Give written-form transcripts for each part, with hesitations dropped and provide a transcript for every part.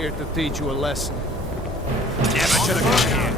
here to teach you a lesson. Never should have come here.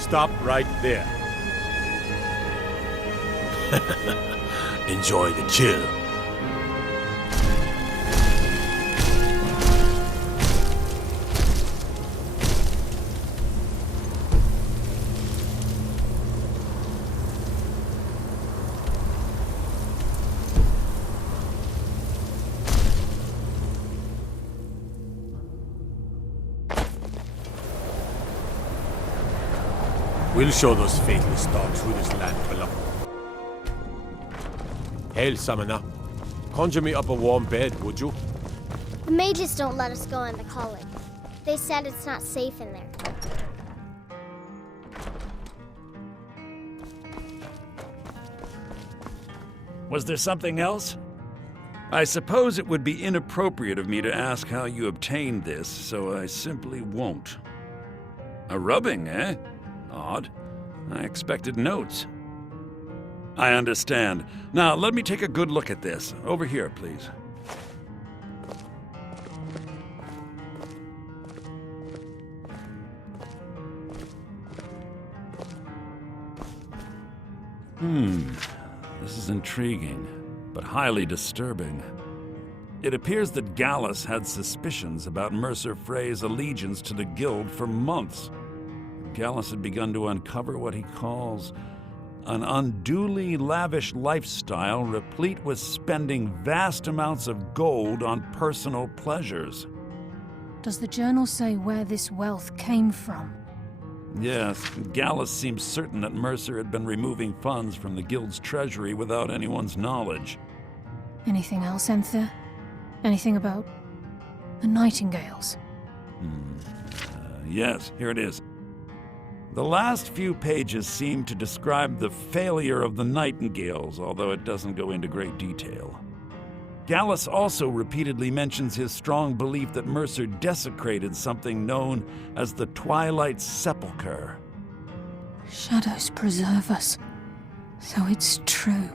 Stop right there. Enjoy the chill. We'll show those faithless dogs who this land belongs. Hail, Summoner. Conjure me up a warm bed, would you? The mages don't let us go in the college. They said it's not safe in there. Was there something else? I suppose it would be inappropriate of me to ask how you obtained this, so I simply won't. A rubbing, eh? Odd. I expected notes. I understand. Now, let me take a good look at this. Over here, please. This is intriguing, but highly disturbing. It appears that Gallus had suspicions about Mercer Frey's allegiance to the Guild for months. Gallus had begun to uncover what he calls an unduly lavish lifestyle replete with spending vast amounts of gold on personal pleasures. Does the journal say where this wealth came from? Yes, Gallus seems certain that Mercer had been removing funds from the Guild's treasury without anyone's knowledge. Anything else, Enther? Anything about the Nightingales? Yes, here it is. The last few pages seem to describe the failure of the Nightingales, although it doesn't go into great detail. Gallus also repeatedly mentions his strong belief that Mercer desecrated something known as the Twilight Sepulchre. Shadows preserve us. So it's true.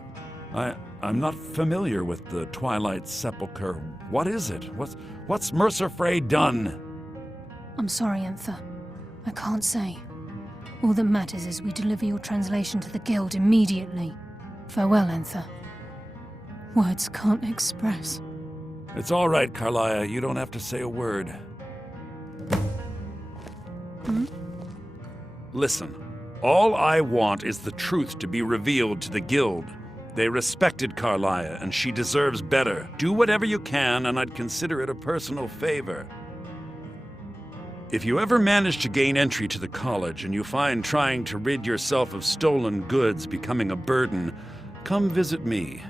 I'm not familiar with the Twilight Sepulchre. What is it? What's Mercer Frey done? I'm sorry, Enther. I can't say. All that matters is we deliver your translation to the Guild immediately. Farewell, Enther. Words can't express. It's all right, Carlia. You don't have to say a word. Listen, all I want is the truth to be revealed to the Guild. They respected Carlia, and she deserves better. Do whatever you can, and I'd consider it a personal favor. If you ever manage to gain entry to the college and you find trying to rid yourself of stolen goods becoming a burden, come visit me.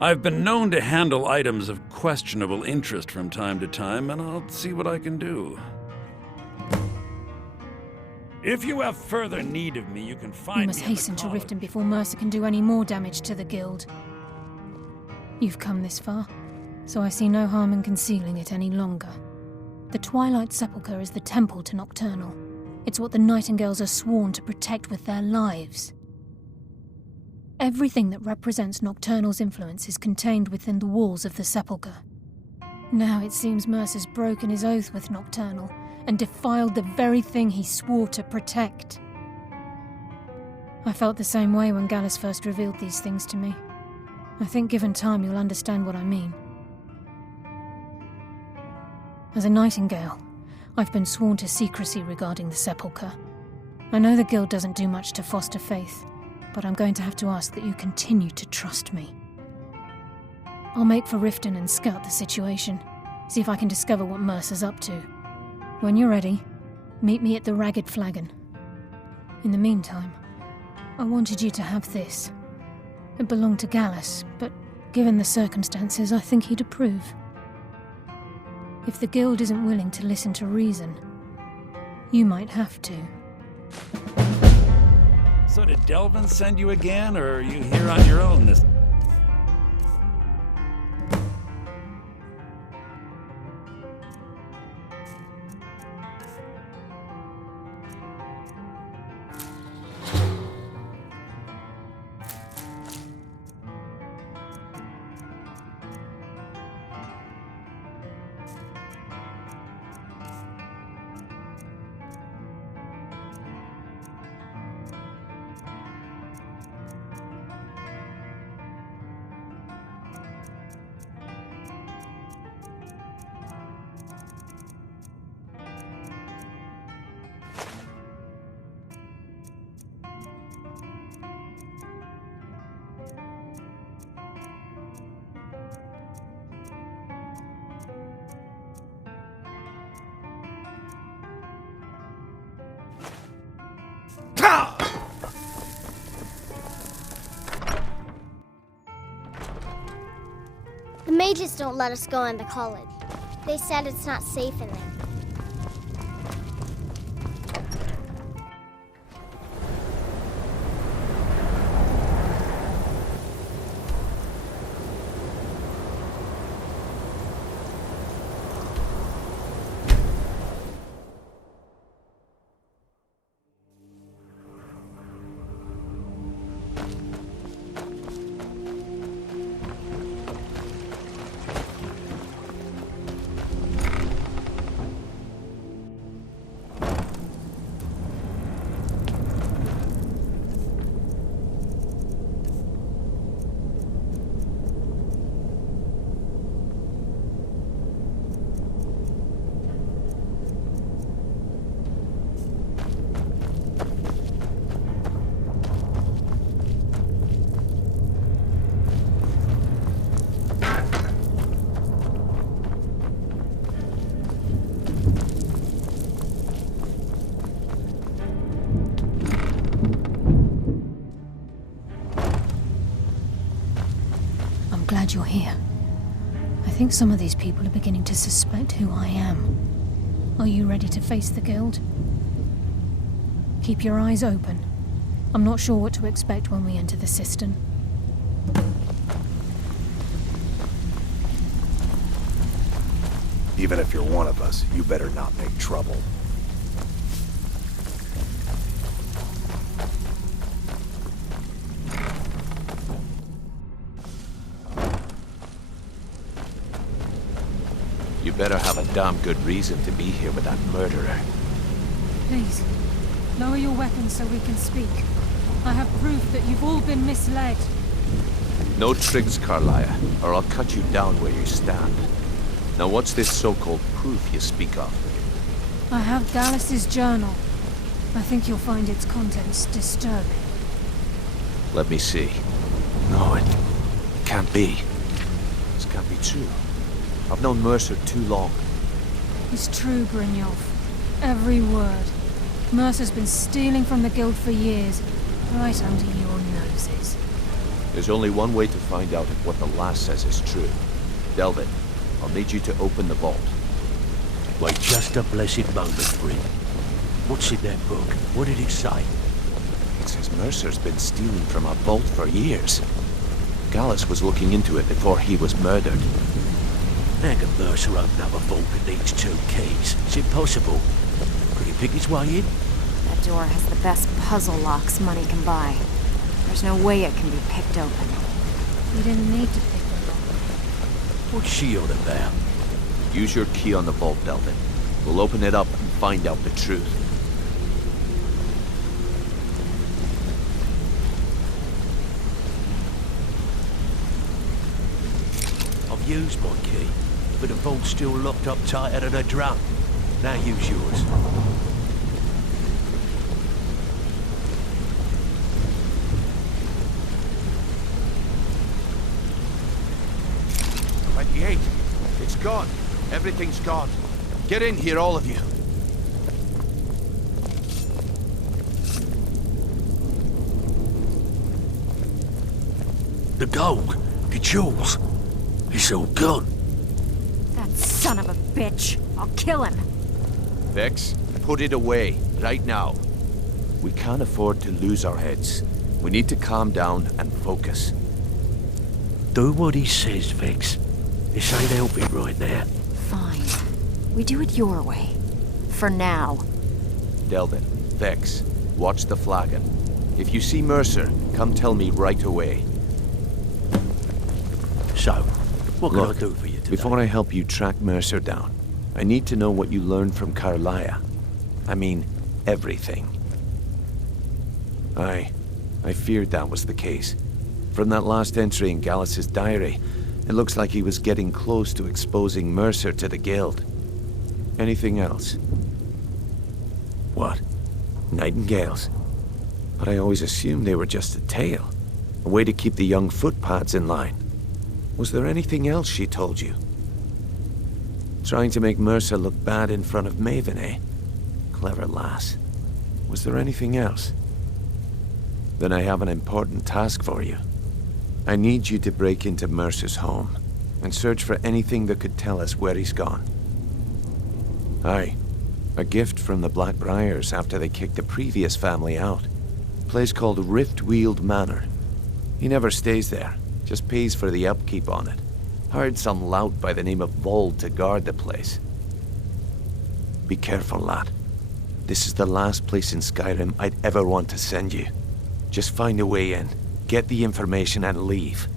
I've been known to handle items of questionable interest from time to time, and I'll see what I can do. If you have further need of me, you can find me. We must hasten to Riften before Mercer can do any more damage to the Guild. You've come this far, so I see no harm in concealing it any longer. The Twilight Sepulchre is the temple to Nocturnal. It's what the Nightingales are sworn to protect with their lives. Everything that represents Nocturnal's influence is contained within the walls of the Sepulchre. Now it seems Mercer's broken his oath with Nocturnal and defiled the very thing he swore to protect. I felt the same way when Gallus first revealed these things to me. I think given time you'll understand what I mean. As a Nightingale, I've been sworn to secrecy regarding the Sepulchre. I know the Guild doesn't do much to foster faith, but I'm going to have to ask that you continue to trust me. I'll make for Riften and scout the situation, see if I can discover what Mercer's up to. When you're ready, meet me at the Ragged Flagon. In the meantime, I wanted you to have this. It belonged to Gallus, but given the circumstances, I think he'd approve. If the Guild isn't willing to listen to reason, you might have to. So did Delvin send you again, or are you here on your own this... The mages don't let us go in the college. They said it's not safe in there. Glad you're here. I think some of these people are beginning to suspect who I am. Are you ready to face the Guild? Keep your eyes open. I'm not sure what to expect when we enter the cistern. Even if you're one of us, you better not make trouble. You better have a damn good reason to be here with that murderer. Please, lower your weapons so we can speak. I have proof that you've all been misled. No tricks, Carlia, or I'll cut you down where you stand. Now what's this so-called proof you speak of? I have Dallas's journal. I think you'll find its contents disturbing. Let me see. No, it can't be. This can't be true. I've known Mercer too long. It's true, Brynjolf. Every word. Mercer's been stealing from the Guild for years, right under your noses. There's only one way to find out if what the lass says is true. Delvin, I'll need you to open the vault. Wait just a blessed moment, Bryn. What's in that book? What did it say? It says Mercer's been stealing from our vault for years. Gallus was looking into it before he was murdered. How can Mercer open up a vault that needs 2 keys? It's impossible. Could he pick his way in? That door has the best puzzle locks money can buy. There's no way it can be picked open. You didn't need to pick the lock. What's she on about? Use your key on the vault, Delvin. We'll open it up and find out the truth. I've used my key, but the vault's still locked up tighter than a drum. Now use yours. It's gone. Everything's gone. Get in here, all of you. The gold, the jewels, it's all gone. That son of a bitch. I'll kill him. Vex, put it away, right now. We can't afford to lose our heads. We need to calm down and focus. Do what he says, Vex. This ain't helping right now. Fine. We do it your way. For now. Delvin, Vex, watch the flagon. If you see Mercer, come tell me right away. So, what can Look, I do for you today? before I help you track Mercer down, I need to know what you learned from Carlia. I mean, everything. I feared that was the case. From that last entry in Gallus's diary, it looks like he was getting close to exposing Mercer to the Guild. Anything else? What? Nightingales? But I always assumed they were just a tale. A way to keep the young footpads in line. Was there anything else she told you? Trying to make Mercer look bad in front of Maven, eh? Clever lass. Was there anything else? Then I have an important task for you. I need you to break into Mercer's home and search for anything that could tell us where he's gone. Aye, a gift from the Blackbriars after they kicked the previous family out. A place called Riftweald Manor. He never stays there, just pays for the upkeep on it. Hired some lout by the name of Vold to guard the place. Be careful, lad. This is the last place in Skyrim I'd ever want to send you. Just find a way in. Get the information and leave.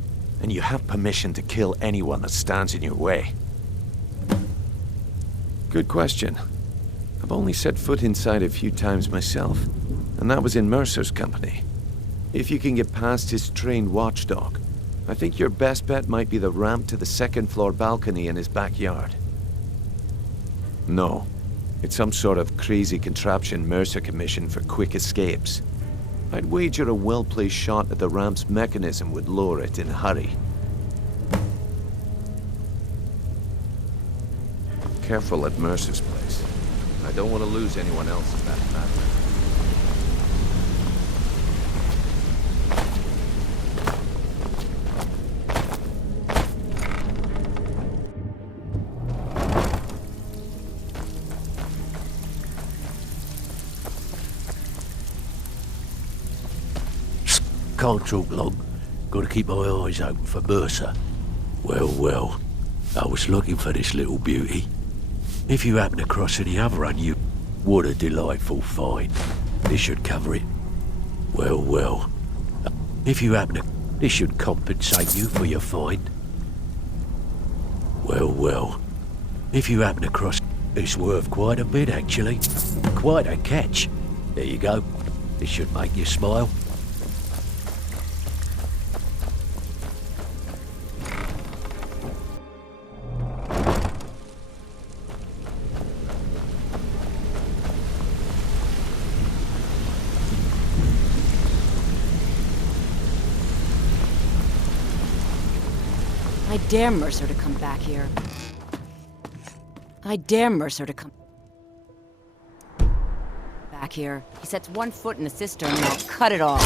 And you have permission to kill anyone that stands in your way. Good question. I've only set foot inside a few times myself, and that was in Mercer's company. If you can get past his trained watchdog, I think your best bet might be the ramp to the second-floor balcony in his backyard. No, it's some sort of crazy contraption Mercer commissioned for quick escapes. I'd wager a well-placed shot at the ramp's mechanism would lower it in a hurry. Careful at Mercer's place. I don't want to lose anyone else in that matter. can't talk long. Gotta keep my eyes open for Mercer. Well, well. I was looking for this little beauty. If you happen across any other unusual... What a delightful find. This should cover it. Well, well. If you happen to... This should compensate you for your find. Well, well. If you happen across... It's worth quite a bit, actually. Quite a catch. There you go. This should make you smile. I dare Mercer to come back here. I dare Mercer to come back here. He sets one foot in the cistern and I'll cut it off.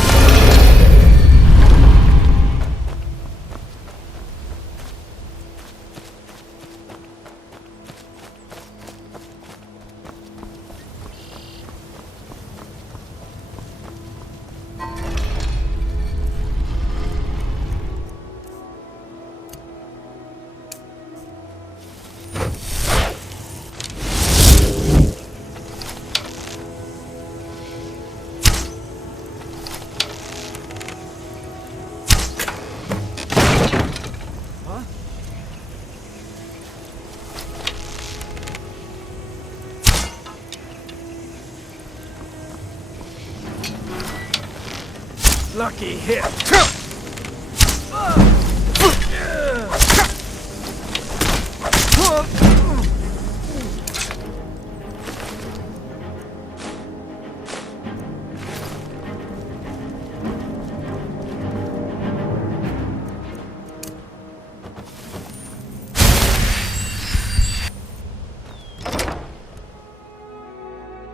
Lucky hit.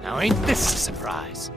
Now ain't this a surprise?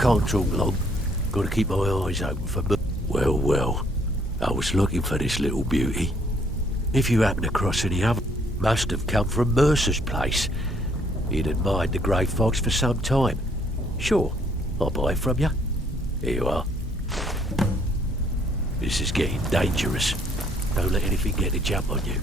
Can't talk long. Gotta keep my eyes open for Well, well. I was looking for this little beauty. If you happen across any other, must have come from Mercer's place. He'd admired the grey fox for some time. Sure, I'll buy it from you. Here you are. This is getting dangerous. Don't let anything get a jump on you.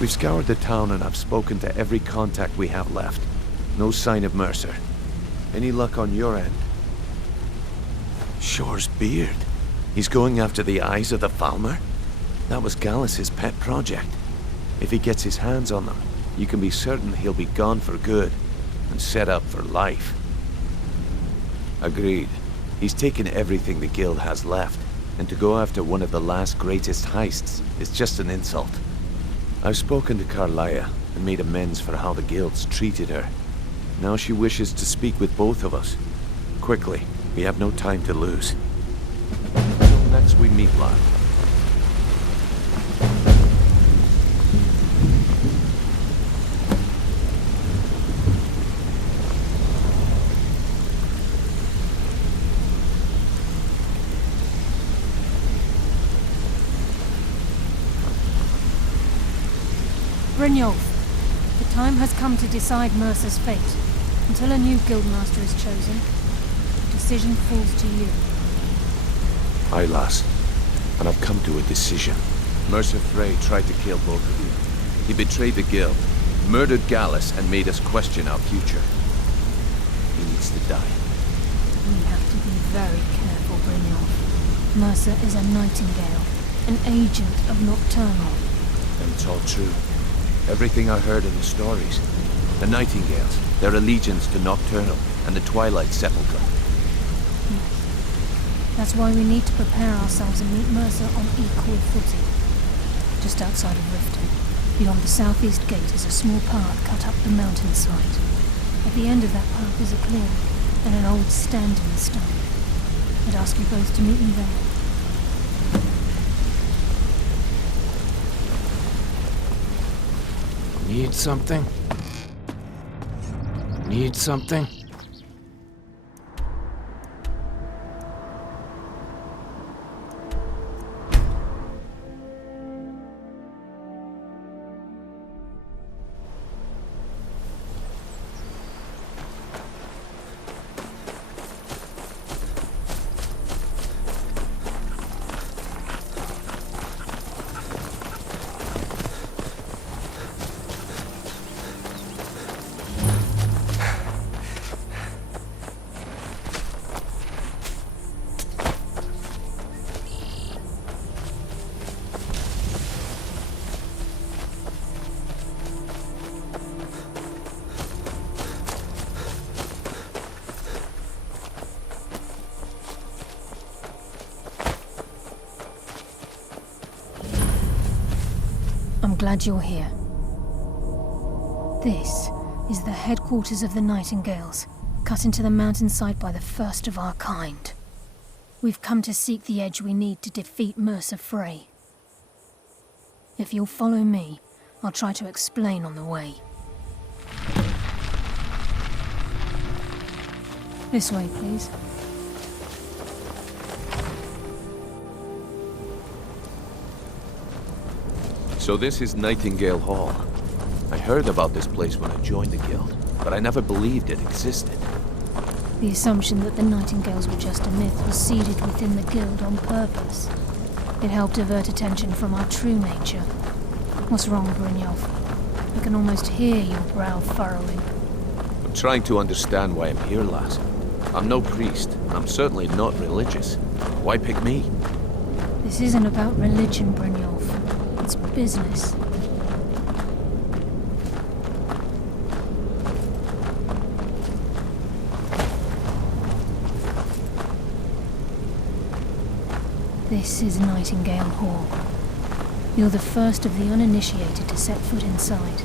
We've scoured the town and I've spoken to every contact we have left. No sign of Mercer. Any luck on your end? Shore's beard. He's going after the eyes of the Falmer? That was Gallus's pet project. If he gets his hands on them, you can be certain he'll be gone for good and set up for life. Agreed. He's taken everything the guild has left, and to go after one of the last greatest heists is just an insult. I've spoken to Carlia and made amends for how the guilds treated her. Now she wishes to speak with both of us. Quickly, we have no time to lose. Until next we meet, lad. Brynjolf, the time has come to decide Mercer's fate. Until a new guildmaster is chosen, the decision falls to you. Aye, lass. And I've come to a decision. Mercer Frey tried to kill both of you. He betrayed the guild, murdered Gallus, and made us question our future. He needs to die. We have to be very careful, Brynjolf. Mercer is a nightingale, an agent of Nocturnal. And it's all true. Everything I heard in the stories. The Nightingales, their allegiance to Nocturnal, and the Twilight Sepulchre. Yes. That's why we need to prepare ourselves and meet Mercer on equal footing. Just outside of Riften, beyond the southeast gate is a small path cut up the mountainside. At the end of that path is a clearing, and an old standing stone. I'd ask you both to meet me there. Need something? Need something? I'm glad you're here. This is the headquarters of the Nightingales, cut into the mountainside by the first of our kind. We've come to seek the edge we need to defeat Mercer Frey. If you'll follow me, I'll try to explain on the way. This way, please. So this is Nightingale Hall. I heard about this place when I joined the guild, but I never believed it existed. The assumption that the Nightingales were just a myth was seeded within the guild on purpose. It helped divert attention from our true nature. What's wrong, Brynjolf? I can almost hear your brow furrowing. I'm trying to understand why I'm here, lass. I'm no priest, and I'm certainly not religious. Why pick me? This isn't about religion, Brynjolf. It's business. This is Nightingale Hall. You're the first of the uninitiated to set foot inside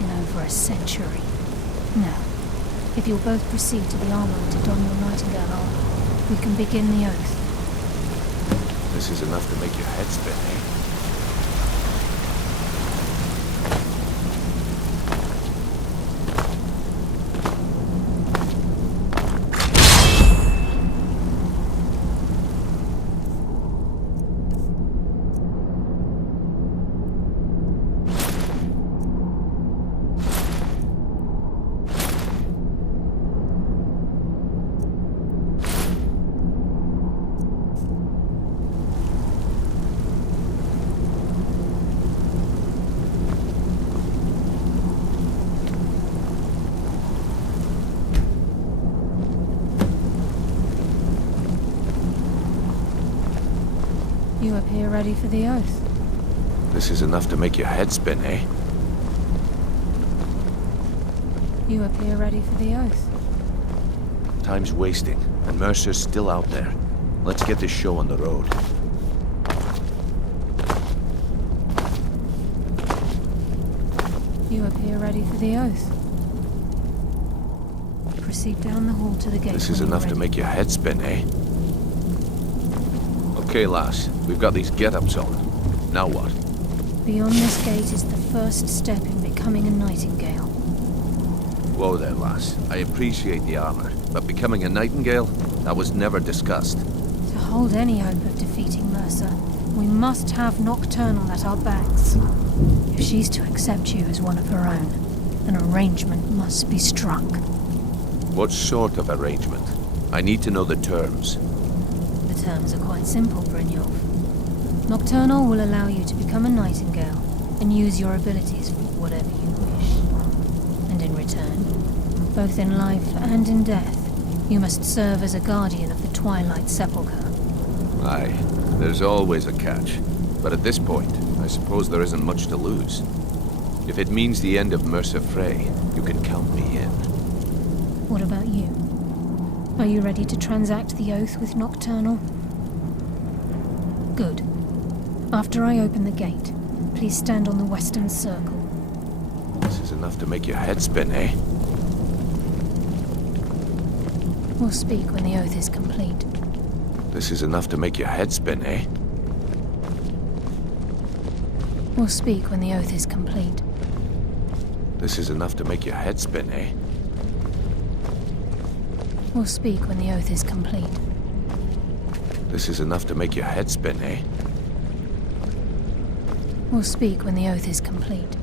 in over a century. Now, if you'll both proceed to the armory to don your Nightingale armor, we can begin the oath. This is enough to make your head spin, eh? You appear ready for the oath. This is enough to make your head spin, eh? You appear ready for the oath. Time's wasting, and Mercer's still out there. Let's get this show on the road. You appear ready for the oath. Proceed down the hall to the gate. This is enough to make your head spin, eh? Okay, lass. We've got these get-ups on. Now what? Beyond this gate is the first step in becoming a Nightingale. Whoa there, lass. I appreciate the armor, but becoming a Nightingale? That was never discussed. To hold any hope of defeating Mercer, we must have Nocturnal at our backs. If she's to accept you as one of her own, an arrangement must be struck. What sort of arrangement? I need to know the terms. The terms are quite simple, Brynjolf. Nocturnal will allow you to become a Nightingale and use your abilities for whatever you wish. And in return, both in life and in death, you must serve as a guardian of the Twilight Sepulchre. Aye, there's always a catch. But at this point, I suppose there isn't much to lose. If it means the end of Mercer Frey, you can count me in. What about you? Are you ready to transact the oath with Nocturnal? Good. After I open the gate, please stand on the western circle. This is enough to make your head spin, eh? We'll speak when the oath is complete. This is enough to make your head spin, eh? We'll speak when the oath is complete. This is enough to make your head spin, eh? We'll speak when the oath is complete. This is enough to make your head spin, eh? We'll speak when the oath is complete.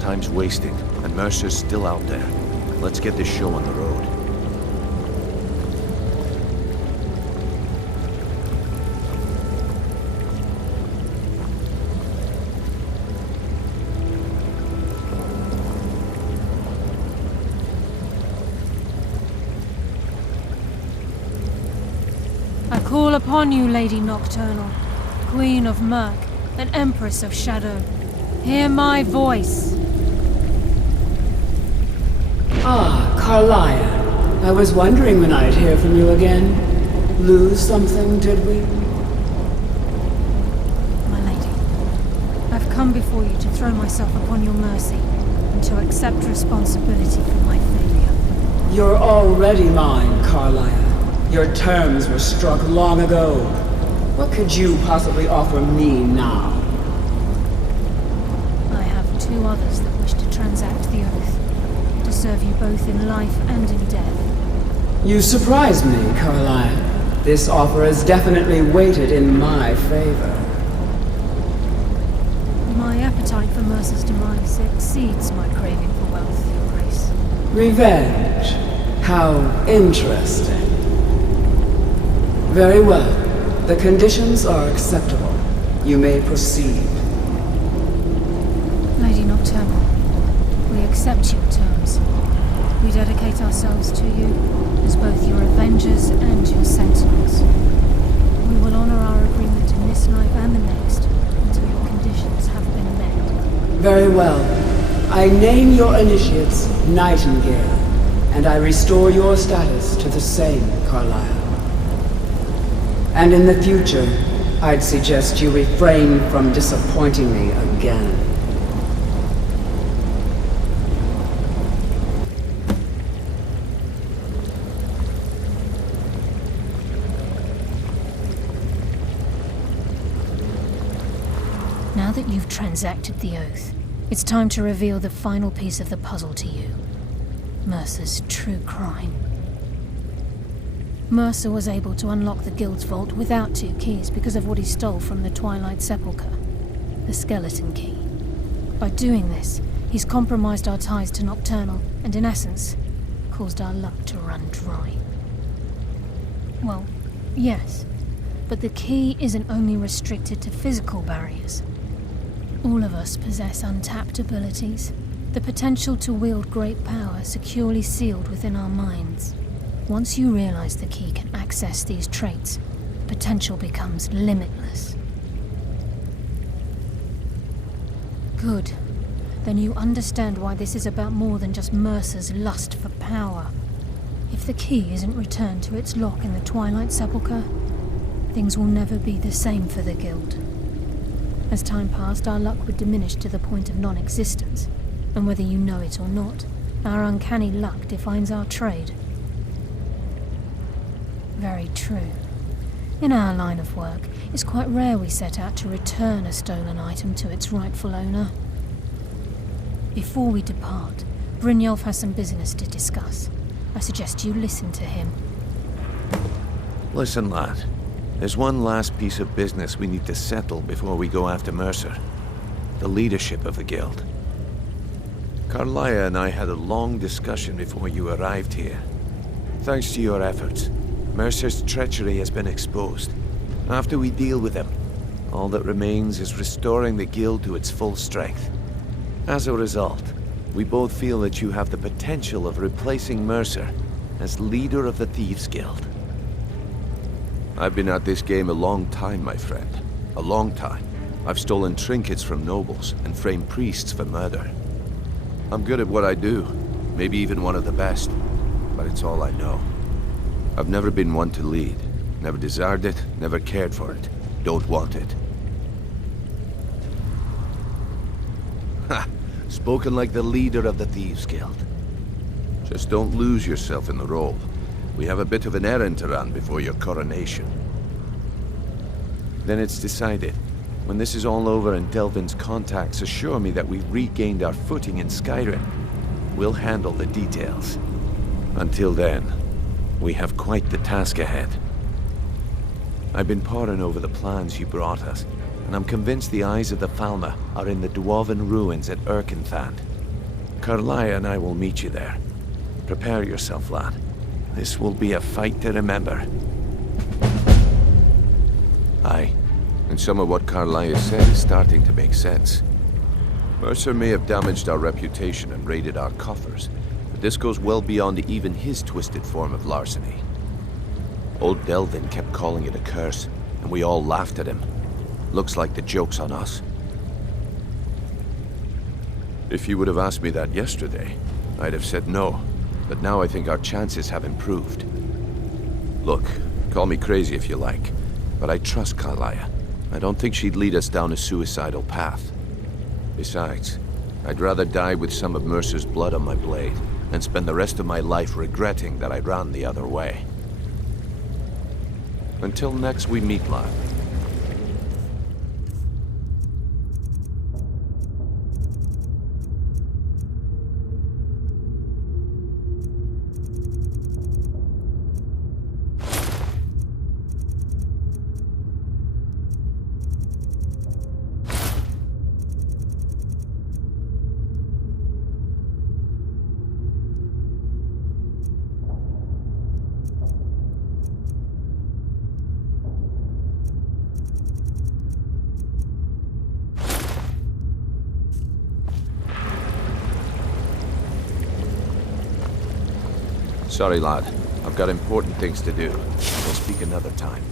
Time's wasting, and Mercer's still out there. Let's get this show on the road. I call upon you, Lady Nocturnal, Queen of Murk, and Empress of Shadow. Hear my voice. Ah, Carlia. I was wondering when I'd hear from you again. Lose something, did we? My lady, I've come before you to throw myself upon your mercy and to accept responsibility for my failure. You're already mine, Carlia. Your terms were struck long ago. What could you possibly offer me now? I have two others that wish to transact the oath, to serve you both in life and in death. You surprised me, Carlia. This offer is definitely weighted in my favor. My appetite for Mercer's demise exceeds my craving for wealth, Your Grace. Revenge. How interesting. Very well. The conditions are acceptable. You may proceed. Lady Nocturnal, we accept your terms. We dedicate ourselves to you as both your avengers and your sentinels. We will honor our agreement in this life and the next until your conditions have been met. Very well. I name your initiates Nightingale, and I restore your status to the same, Carlyle. And in the future, I'd suggest you refrain from disappointing me again. Now that you've transacted the oath, it's time to reveal the final piece of the puzzle to you. Mercer's true crime. Mercer was able to unlock the Guild's vault without 2 keys because of what he stole from the Twilight Sepulchre, the skeleton key. By doing this, he's compromised our ties to Nocturnal and, in essence, caused our luck to run dry. Well, yes, but the key isn't only restricted to physical barriers. All of us possess untapped abilities, the potential to wield great power securely sealed within our minds. Once you realize the key can access these traits, potential becomes limitless. Good. Then you understand why this is about more than just Mercer's lust for power. If the key isn't returned to its lock in the Twilight Sepulchre, things will never be the same for the Guild. As time passed, our luck would diminish to the point of non-existence, and whether you know it or not, our uncanny luck defines our trade. Very true. In our line of work, it's quite rare we set out to return a stolen item to its rightful owner. Before we depart, Brynjolf has some business to discuss. I suggest you listen to him. Listen, lad. There's one last piece of business we need to settle before we go after Mercer. The leadership of the Guild. Carlaya and I had a long discussion before you arrived here. Thanks to your efforts, Mercer's treachery has been exposed. After we deal with him, all that remains is restoring the Guild to its full strength. As a result, we both feel that you have the potential of replacing Mercer as leader of the Thieves' Guild. I've been at this game a long time, my friend. A long time. I've stolen trinkets from nobles and framed priests for murder. I'm good at what I do, maybe even one of the best, but it's all I know. I've never been one to lead. Never desired it, never cared for it. Don't want it. Ha! Spoken like the leader of the Thieves' Guild. Just don't lose yourself in the role. We have a bit of an errand to run before your coronation. Then it's decided. When this is all over and Delvin's contacts assure me that we've regained our footing in Skyrim, we'll handle the details. Until then, we have quite the task ahead. I've been poring over the plans you brought us, and I'm convinced the eyes of the Falmer are in the Dwarven ruins at Erkenthand. Carlaya and I will meet you there. Prepare yourself, lad. This will be a fight to remember. Aye, and some of what Carlaya said is starting to make sense. Mercer may have damaged our reputation and raided our coffers, but this goes well beyond even his twisted form of larceny. Old Delvin kept calling it a curse, and we all laughed at him. Looks like the joke's on us. If you would have asked me that yesterday, I'd have said no, but now I think our chances have improved. Look, call me crazy if you like, but I trust Carlaya. I don't think she'd lead us down a suicidal path. Besides, I'd rather die with some of Mercer's blood on my blade and spend the rest of my life regretting that I ran the other way. Until next we meet, lad. Sorry, lad. I've got important things to do. We'll speak another time.